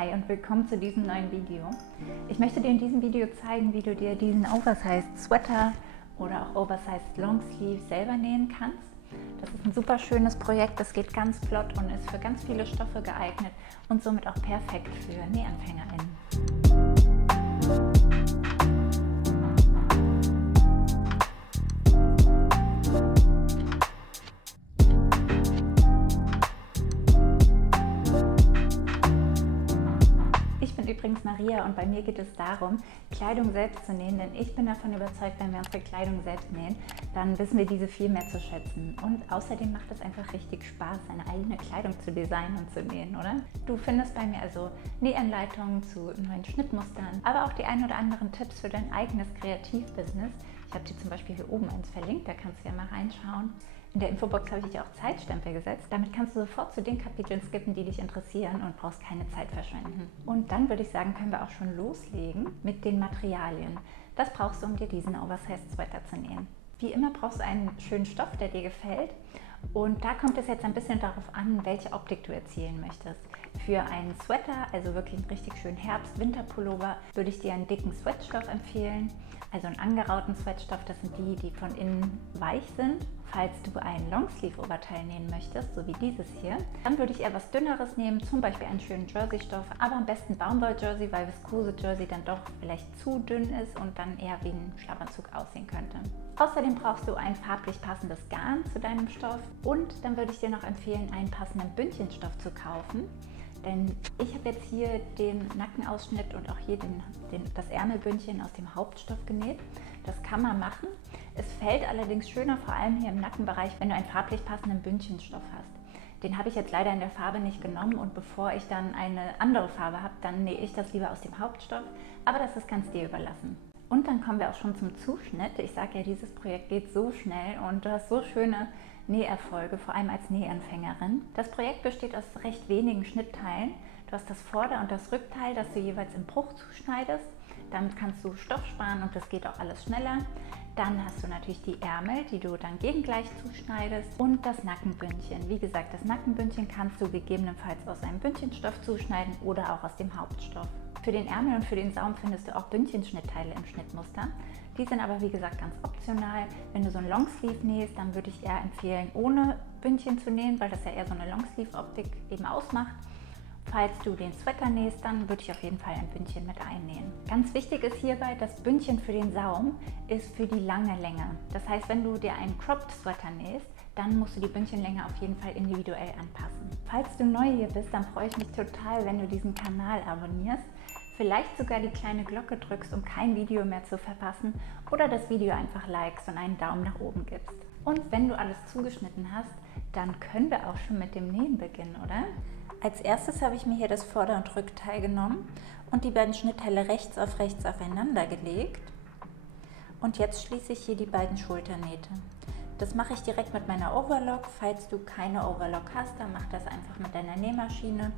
Hi und willkommen zu diesem neuen Video. Ich möchte dir in diesem Video zeigen, wie du dir diesen Oversized Sweater oder auch Oversized Longsleeve selber nähen kannst. Das ist ein super schönes Projekt, das geht ganz flott und ist für ganz viele Stoffe geeignet und somit auch perfekt für NähanfängerInnen. Übrigens Maria und bei mir geht es darum, Kleidung selbst zu nähen, denn ich bin davon überzeugt, wenn wir unsere Kleidung selbst nähen, dann wissen wir diese viel mehr zu schätzen. Und außerdem macht es einfach richtig Spaß, seine eigene Kleidung zu designen und zu nähen, oder? Du findest bei mir also Nähanleitungen zu neuen Schnittmustern, aber auch die ein oder anderen Tipps für dein eigenes Kreativbusiness. Ich habe dir zum Beispiel hier oben eins verlinkt, da kannst du ja mal reinschauen. In der Infobox habe ich dir auch Zeitstempel gesetzt. Damit kannst du sofort zu den Kapiteln skippen, die dich interessieren und brauchst keine Zeit verschwenden. Und dann würde ich sagen, können wir auch schon loslegen mit den Materialien. Das brauchst du, um dir diesen Oversized Sweater zu nähen. Wie immer brauchst du einen schönen Stoff, der dir gefällt. Und da kommt es jetzt ein bisschen darauf an, welche Optik du erzielen möchtest. Für einen Sweater, also wirklich einen richtig schönen Herbst-Winter-Pullover, würde ich dir einen dicken Sweatstoff empfehlen. Also einen angerauten Sweatstoff, das sind die, die von innen weich sind. Falls du ein Longsleeve-Oberteil nähen möchtest, so wie dieses hier, dann würde ich eher was Dünneres nehmen, zum Beispiel einen schönen Jersey-Stoff, aber am besten Baumwoll-Jersey, weil Viskose-Jersey dann doch vielleicht zu dünn ist und dann eher wie ein Schlafanzug aussehen könnte. Außerdem brauchst du ein farblich passendes Garn zu deinem Stoff und dann würde ich dir noch empfehlen, einen passenden Bündchenstoff zu kaufen. Denn ich habe jetzt hier den Nackenausschnitt und auch hier das Ärmelbündchen aus dem Hauptstoff genäht. Das kann man machen. Es fällt allerdings schöner, vor allem hier im Nackenbereich, wenn du einen farblich passenden Bündchenstoff hast. Den habe ich jetzt leider in der Farbe nicht genommen und bevor ich dann eine andere Farbe habe, dann nähe ich das lieber aus dem Hauptstoff. Aber das ist ganz dir überlassen. Und dann kommen wir auch schon zum Zuschnitt. Ich sage ja, dieses Projekt geht so schnell und du hast so schöne Näherfolge, vor allem als Nähanfängerin. Das Projekt besteht aus recht wenigen Schnittteilen. Du hast das Vorder- und das Rückteil, das du jeweils im Bruch zuschneidest. Damit kannst du Stoff sparen und das geht auch alles schneller. Dann hast du natürlich die Ärmel, die du dann gegengleich zuschneidest und das Nackenbündchen. Wie gesagt, das Nackenbündchen kannst du gegebenenfalls aus einem Bündchenstoff zuschneiden oder auch aus dem Hauptstoff. Für den Ärmel und für den Saum findest du auch Bündchenschnittteile im Schnittmuster. Die sind aber wie gesagt ganz optional. Wenn du so ein Longsleeve nähst, dann würde ich eher empfehlen, ohne Bündchen zu nähen, weil das ja eher so eine Longsleeve-Optik eben ausmacht. Falls du den Sweater nähst, dann würde ich auf jeden Fall ein Bündchen mit einnähen. Ganz wichtig ist hierbei, das Bündchen für den Saum ist für die lange Länge. Das heißt, wenn du dir einen Cropped Sweater nähst, dann musst du die Bündchenlänge auf jeden Fall individuell anpassen. Falls du neu hier bist, dann freue ich mich total, wenn du diesen Kanal abonnierst, vielleicht sogar die kleine Glocke drückst, um kein Video mehr zu verpassen oder das Video einfach likest und einen Daumen nach oben gibst. Und wenn du alles zugeschnitten hast, dann können wir auch schon mit dem Nähen beginnen, oder? Als erstes habe ich mir hier das Vorder- und Rückteil genommen und die beiden Schnittteile rechts aufeinander gelegt. Und jetzt schließe ich hier die beiden Schulternähte. Das mache ich direkt mit meiner Overlock. Falls du keine Overlock hast, dann mach das einfach mit deiner Nähmaschine.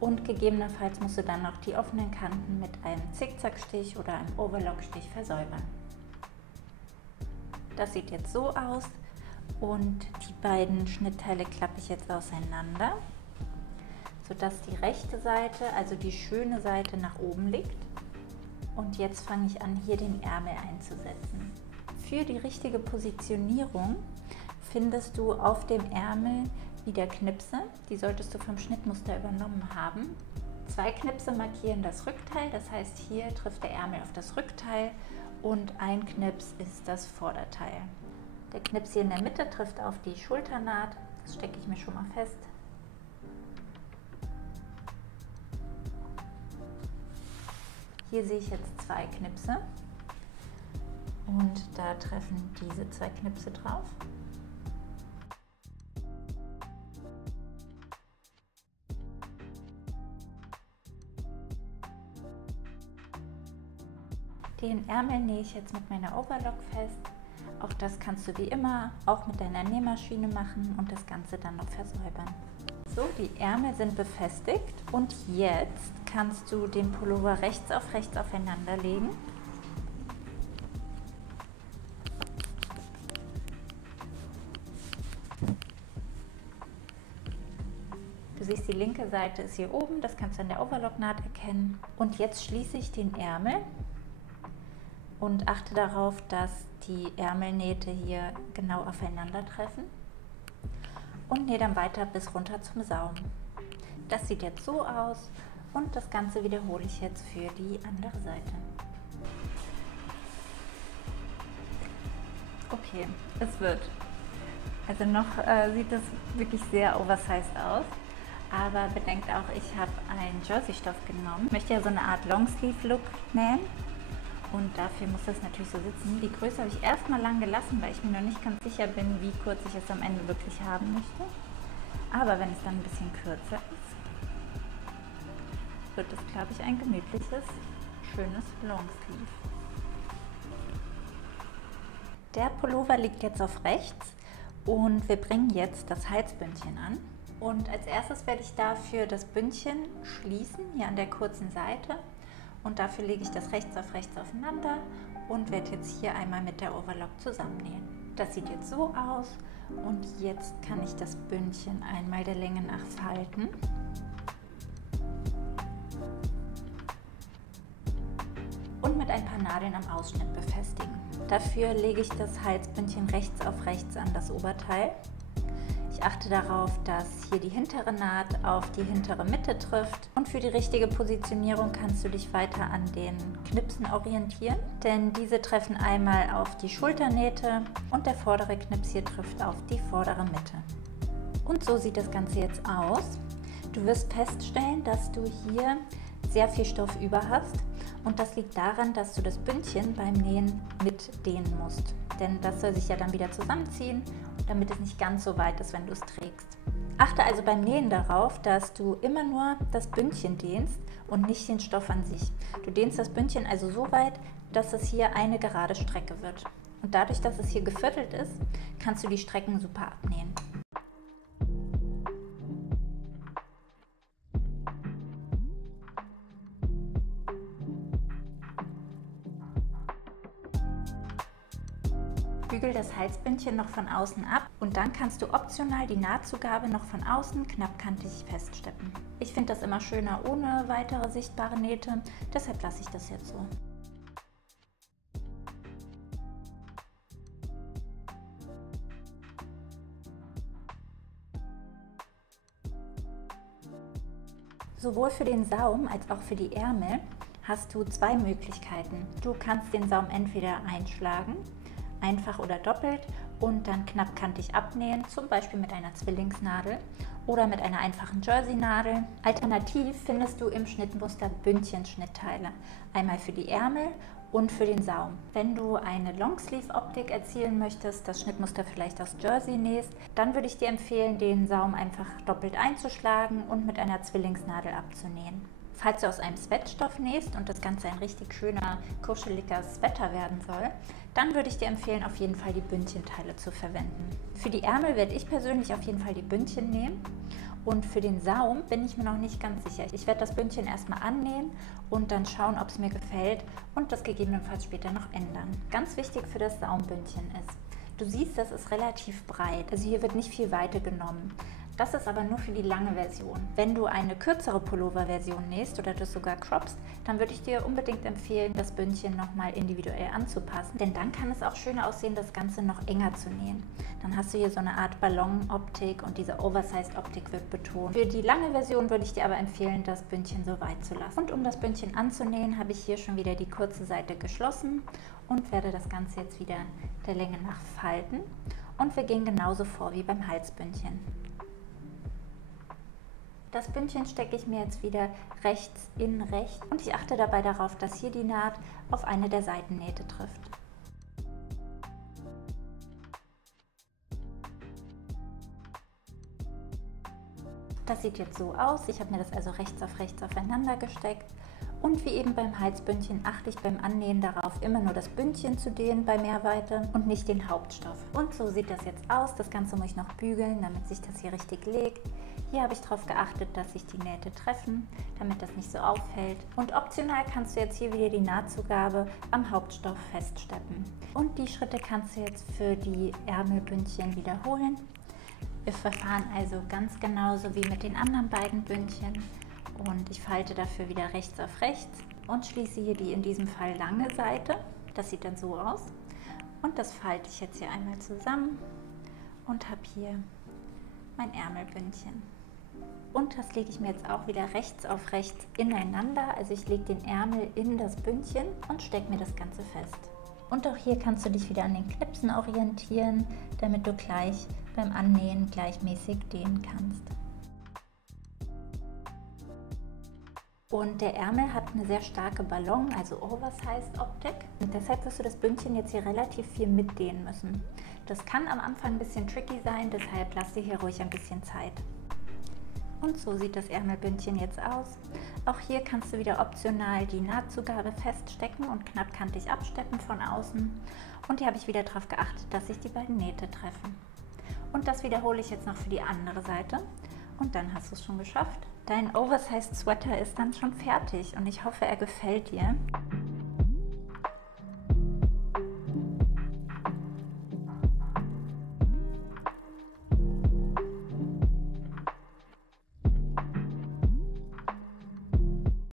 Und gegebenenfalls musst du dann noch die offenen Kanten mit einem Zickzackstich oder einem Overlockstich versäubern. Das sieht jetzt so aus und die beiden Schnittteile klappe ich jetzt auseinander, sodass die rechte Seite, also die schöne Seite, nach oben liegt. Und jetzt fange ich an, hier den Ärmel einzusetzen. Für die richtige Positionierung findest du auf dem Ärmel wieder Knipse. Die solltest du vom Schnittmuster übernommen haben. 2 Knipse markieren das Rückteil, das heißt, hier trifft der Ärmel auf das Rückteil und ein Knips ist das Vorderteil. Der Knips hier in der Mitte trifft auf die Schulternaht. Das stecke ich mir schon mal fest. Hier sehe ich jetzt 2 Knipse und da treffen diese 2 Knipse drauf. Den Ärmel nähe ich jetzt mit meiner Overlock fest. Auch das kannst du wie immer auch mit deiner Nähmaschine machen und das Ganze dann noch versäubern. So, die Ärmel sind befestigt und jetzt kannst du den Pullover rechts aufeinander legen. siehst, die linke Seite ist hier oben, das kannst du an der Overlocknaht erkennen. Und jetzt schließe ich den Ärmel und achte darauf, dass die Ärmelnähte hier genau aufeinandertreffen und nähe dann weiter bis runter zum Saum. Das sieht jetzt so aus und das Ganze wiederhole ich jetzt für die andere Seite. Okay, es wird. Also noch sieht es wirklich sehr oversized aus, aber bedenkt auch, ich habe einen Jersey-Stoff genommen. Ich möchte ja so eine Art Longsleeve-Look nähen und dafür muss das natürlich so sitzen. Die Größe habe ich erstmal lang gelassen, weil ich mir noch nicht ganz sicher bin, wie kurz ich es am Ende wirklich haben möchte. Aber wenn es dann ein bisschen kürzer ist, wird es, glaube ich, ein gemütliches, schönes Longsleeve. Der Pullover liegt jetzt auf rechts und wir bringen jetzt das Halsbündchen an. Und als erstes werde ich dafür das Bündchen schließen, hier an der kurzen Seite. Und dafür lege ich das rechts auf rechts aufeinander und werde jetzt hier einmal mit der Overlock zusammennähen. Das sieht jetzt so aus und jetzt kann ich das Bündchen einmal der Länge nach falten. Und mit ein paar Nadeln am Ausschnitt befestigen. Dafür lege ich das Halsbündchen rechts auf rechts an das Oberteil. Ich achte darauf, dass hier die hintere Naht auf die hintere Mitte trifft und für die richtige Positionierung kannst du dich weiter an den Knipsen orientieren, denn diese treffen einmal auf die Schulternähte und der vordere Knips hier trifft auf die vordere Mitte. Und so sieht das Ganze jetzt aus. Du wirst feststellen, dass du hier sehr viel Stoff über hast und das liegt daran, dass du das Bündchen beim Nähen mitdehnen musst, denn das soll sich ja dann wieder zusammenziehen, damit es nicht ganz so weit ist, wenn du es trägst. Achte also beim Nähen darauf, dass du immer nur das Bündchen dehnst und nicht den Stoff an sich. Du dehnst das Bündchen also so weit, dass es hier eine gerade Strecke wird. Und dadurch, dass es hier geviertelt ist, kannst du die Strecken super abnähen. Bügel das Halsbündchen noch von außen ab und dann kannst du optional die Nahtzugabe noch von außen knappkantig feststeppen. Ich finde das immer schöner ohne weitere sichtbare Nähte, deshalb lasse ich das jetzt so. Sowohl für den Saum als auch für die Ärmel hast du zwei Möglichkeiten. Du kannst den Saum entweder einschlagen, einfach oder doppelt und dann knappkantig abnähen, zum Beispiel mit einer Zwillingsnadel oder mit einer einfachen Jersey-Nadel. Alternativ findest du im Schnittmuster Bündchenschnittteile, einmal für die Ärmel und für den Saum. Wenn du eine Longsleeve-Optik erzielen möchtest, das Schnittmuster vielleicht aus Jersey nähst, dann würde ich dir empfehlen, den Saum einfach doppelt einzuschlagen und mit einer Zwillingsnadel abzunähen. Falls du aus einem Sweatstoff nähst und das Ganze ein richtig schöner, kuscheliger Sweater werden soll, dann würde ich dir empfehlen, auf jeden Fall die Bündchenteile zu verwenden. Für die Ärmel werde ich persönlich auf jeden Fall die Bündchen nähen und für den Saum bin ich mir noch nicht ganz sicher. Ich werde das Bündchen erstmal annähen und dann schauen, ob es mir gefällt und das gegebenenfalls später noch ändern. Ganz wichtig für das Saumbündchen ist, du siehst, das ist relativ breit, also hier wird nicht viel Weite genommen. Das ist aber nur für die lange Version. Wenn du eine kürzere Pullover-Version nähst oder das sogar croppst, dann würde ich dir unbedingt empfehlen, das Bündchen nochmal individuell anzupassen, denn dann kann es auch schöner aussehen, das Ganze noch enger zu nähen. Dann hast du hier so eine Art Ballon-Optik und diese Oversized-Optik wird betont. Für die lange Version würde ich dir aber empfehlen, das Bündchen so weit zu lassen. Und um das Bündchen anzunähen, habe ich hier schon wieder die kurze Seite geschlossen und werde das Ganze jetzt wieder der Länge nach falten. Und wir gehen genauso vor wie beim Halsbündchen. Das Bündchen stecke ich mir jetzt wieder rechts in rechts und ich achte dabei darauf, dass hier die Naht auf eine der Seitennähte trifft. Das sieht jetzt so aus. Ich habe mir das also rechts auf rechts aufeinander gesteckt. Und wie eben beim Halsbündchen achte ich beim Annähen darauf, immer nur das Bündchen zu dehnen bei Mehrweite und nicht den Hauptstoff. Und so sieht das jetzt aus. Das Ganze muss ich noch bügeln, damit sich das hier richtig legt. Hier habe ich darauf geachtet, dass sich die Nähte treffen, damit das nicht so auffällt. Und optional kannst du jetzt hier wieder die Nahtzugabe am Hauptstoff feststeppen. Und die Schritte kannst du jetzt für die Ärmelbündchen wiederholen. Wir verfahren also ganz genauso wie mit den anderen beiden Bündchen und ich falte dafür wieder rechts auf rechts und schließe hier die in diesem Fall lange Seite. Das sieht dann so aus und das falte ich jetzt hier einmal zusammen und habe hier mein Ärmelbündchen. Und das lege ich mir jetzt auch wieder rechts auf rechts ineinander, also ich lege den Ärmel in das Bündchen und stecke mir das Ganze fest. Und auch hier kannst du dich wieder an den Knipsen orientieren, damit du gleich beim Annähen gleichmäßig dehnen kannst. Und der Ärmel hat eine sehr starke Ballon, also Oversized Optik. Und deshalb wirst du das Bündchen jetzt hier relativ viel mitdehnen müssen. Das kann am Anfang ein bisschen tricky sein, deshalb lass dir hier ruhig ein bisschen Zeit. Und so sieht das Ärmelbündchen jetzt aus. Auch hier kannst du wieder optional die Nahtzugabe feststecken und knappkantig absteppen von außen. Und hier habe ich wieder darauf geachtet, dass sich die beiden Nähte treffen. Und das wiederhole ich jetzt noch für die andere Seite. Und dann hast du es schon geschafft. Dein Oversized Sweater ist dann schon fertig und ich hoffe, er gefällt dir.